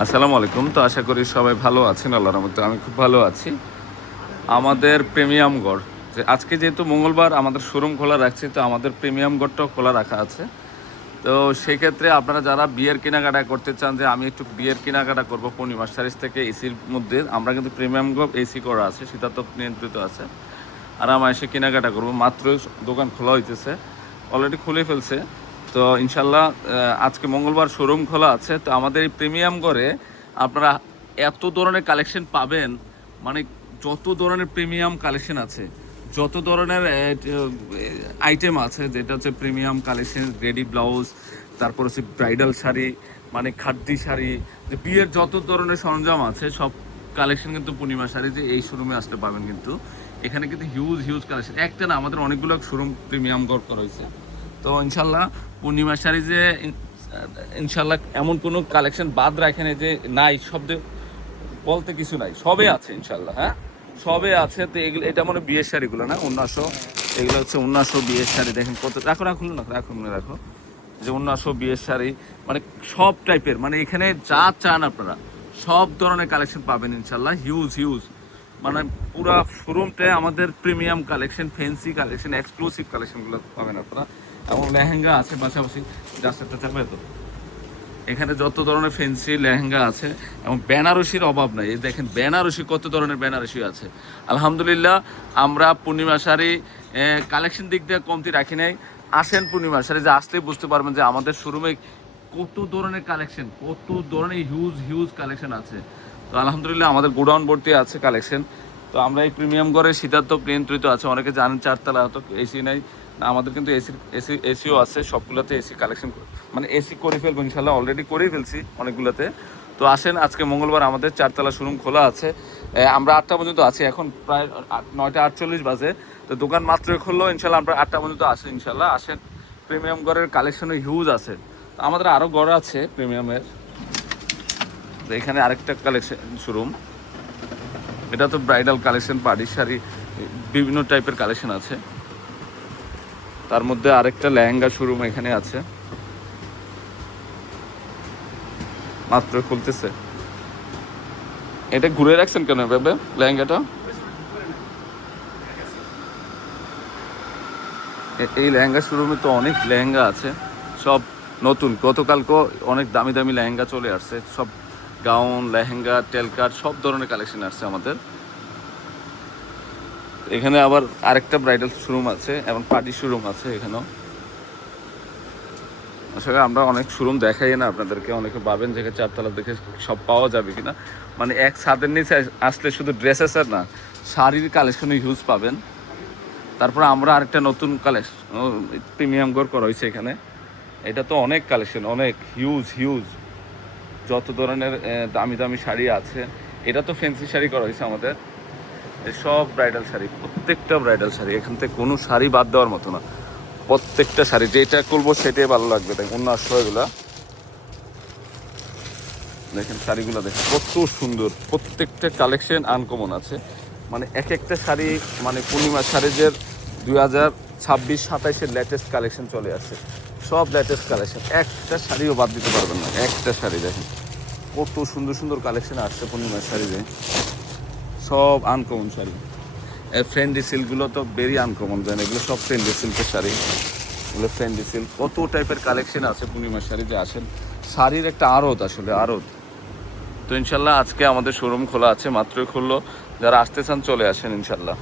আসসালামু আলাইকুম। তো আশা করি সবাই ভালো আছেন, আল্লাহর রহমতে আমি খুব ভালো আছি। আমাদের প্রিমিয়াম গড় যে আজকে যেহেতু মঙ্গলবার আমাদের শোরুম খোলা রাখছি, তো আমাদের প্রিমিয়াম গড়টাও খোলা রাখা আছে। তো সেক্ষেত্রে আপনারা যারা বিয়ের কেনাকাটা করতে চান যে আমি একটু বিয়ের কেনাকাটা করবো পূর্ণিমা শাড়িজ থেকে এসির মধ্যে, আমরা কিন্তু প্রিমিয়াম গড় এসি করা আছে, শীতাতপ নিয়ন্ত্রিত আছে। আর আমরা এসে কেনাকাটা করবো, মাত্র দোকান খোলা হইতেছে, অলরেডি খুলে ফেলছে। তো ইনশাল্লাহ আজকে মঙ্গলবার শোরুম খোলা আছে। তো আমাদের এই প্রিমিয়াম করে আপনারা এত ধরনের কালেকশন পাবেন, মানে যত ধরনের প্রিমিয়াম কালেকশন আছে, যত ধরনের আইটেম আছে, যেটা হচ্ছে প্রিমিয়াম কালেকশন, রেডি ব্লাউজ, তারপর হচ্ছে ব্রাইডাল শাড়ি, মানে খাদ্যি শাড়ি, যে বিয়ের যত ধরনের সরঞ্জাম আছে সব কালেকশন কিন্তু পূর্ণিমা শাড়ি যে এই শোরুমে আসতে পাবেন। কিন্তু এখানে কিন্তু হিউজ হিউজ কালেকশন, একটা না আমাদের অনেকগুলো শোরুম প্রিমিয়াম গড় করা হয়েছে। তো ইনশাল্লাহ পূর্ণিমা শাড়ি যে ইনশাল্লাহ এমন কোনো কালেকশন বাদ রাখেন যে নাই, শব্দ বলতে কিছু নাই, সবে আছে ইনশাল্লাহ। হ্যাঁ, সবে আছে। তো এগুলো এটা মানে বিয়ের শাড়িগুলো না, 1900, এগুলো হচ্ছে 1900 বিয়ের শাড়ি। দেখেন কত, রাখো রাখুন না, রাখুন না, রাখো, যে 1900 বিয়ের শাড়ি, মানে সব টাইপের, মানে এখানে যা চান আপনারা সব ধরনের কালেকশন পাবেন ইনশাল্লাহ, হিউজ হিউজ। মানে পুরো শোরুমটায় আমাদের premium collection, fancy collection, exclusive কালেকশনগুলো পাবেন আপনারা। এবং লেহেঙ্গা আছে পাশাপাশি, জাস্ট একটা চাপে তো এখানে যত ধরনের ফ্যান্সি লেহেঙ্গা আছে, এবং বেনারসির অভাব নাই। এই দেখেন বেনারসি, কত ধরনের বেনারসি আছে। আলহামদুলিল্লাহ আমরা পূর্ণিমা শাড়ি কালেকশন দিক দিয়ে কমতি রাখি নাই। আসেন পূর্ণিমা শাড়ি, যে আসলেই বুঝতে পারবেন যে আমাদের শোরুমে কত ধরনের কালেকশন, কত ধরনের হিউজ হিউজ কালেকশন আছে। তো আলহামদুলিল্লাহ আমাদের গোডাউন ভর্তি আছে কালেকশন। তো আমরা এই প্রিমিয়াম ঘরে শীতাতপ নিয়ন্ত্রিত আছে, অনেকে জানেন 4 তলা, হয়তো এসি নাই না, আমাদের কিন্তু এসিও আছে সবগুলোতে, এসি কালেকশন, মানে এসি করে ফেলবো ইনশাল্লাহ, অলরেডি করেই ফেলছি অনেকগুলোতে। তো আসেন, আজকে মঙ্গলবার আমাদের 4 তলা শোরুম খোলা আছে। আমরা 8টা পর্যন্ত আছি, এখন প্রায় 9টা 48 বাজে। তো দোকান মাত্রই খুললো, ইনশাল্লাহ আমরা 8টা পর্যন্ত আসি ইনশাল্লাহ। আসেন, প্রিমিয়াম ঘরের কালেকশনও হিউজ আছে। আমাদের আরও ঘর আছে প্রিমিয়ামের। এখানে আরেকটা কালেকশন শোরুম, এটা তো ব্রাইডাল কালেকশন, পার্টি শাড়ি, বিভিন্ন টাইপের কালেকশন আছে। তার মধ্যে আরেকটা লেহেঙ্গা শোরুম এখানে আছে, মাত্র খুলতেছে। এটা ঘুরে রাখছেন কেন ভেবে লেহেঙ্গাটা? এই লেহেঙ্গা শোরুমে তো অনেক লেহেঙ্গা আছে, সব নতুন। গতকালকে অনেক দামি দামি লেহেঙ্গা চলে আসছে, সব গাউন, লেহেঙ্গা, টেলকাট, সব ধরনের কালেকশন আসছে আমাদের এখানে। আবার আরেকটা ব্রাইডাল শোরুম আছে এবং পার্টি শোরুম আছে এখানেও। আসলে আমরা অনেক শোরুম দেখাই না আপনাদেরকে, অনেকে ভাবেন যে 4 তলা দেখে সব পাওয়া যাবে কিনা। মানে এক ছাদের নিচে আসলে শুধু ড্রেসেসের না, শাড়ির কালেকশনও হিউজ পাবেন। তারপর আমরা আরেকটা নতুন কালেকশন প্রিমিয়াম ঘর করা হয়েছে এখানে। এটা তো অনেক কালেকশন, অনেক হিউজ হিউজ, যত ধরনের দামি দামি শাড়ি আছে। এটা তো ফ্যান্সি শাড়ি করা হয়েছে আমাদের, সব ব্রাইডাল শাড়ি, প্রত্যেকটা ব্রাইডাল শাড়ি, এখান থেকে কোনো শাড়ি বাদ দেওয়ার মতো না। প্রত্যেকটা শাড়ি যেটা করবো সেটাই ভালো লাগবে। দেখুন 1900 এগুলা, দেখেন শাড়িগুলো দেখেন কত সুন্দর, প্রত্যেকটা কালেকশন আনকমন আছে। মানে এক একটা শাড়ি, মানে পূর্ণিমা শাড়িজের 2026-27-এর লেটেস্ট কালেকশন চলে আসে, সব লেটেস্ট কালেকশন, একটা শাড়িও বাদ দিতে পারবেন না। একটা শাড়ি দেখেন কত সুন্দর সুন্দর কালেকশন আসছে পূর্ণিমার শাড়িতে, সব আনকমন শাড়ি। ফ্রেন্ডি সিল্কগুলো তো ভেরি আনকমন, দেন এগুলো সব ফ্রেন্ডি সিল্কের শাড়ি, এগুলো ফ্রেন্ডি সিল্ক। কত টাইপের কালেকশন আছে পূর্ণিমার শাড়িতে, আসেন, শাড়ির একটা আড়ত, আসলে আড়ত। তো ইনশাল্লাহ আজকে আমাদের শোরুম খোলা আছে, মাত্রই খুললো, যারা আসতে চান চলে আসেন ইনশাল্লাহ।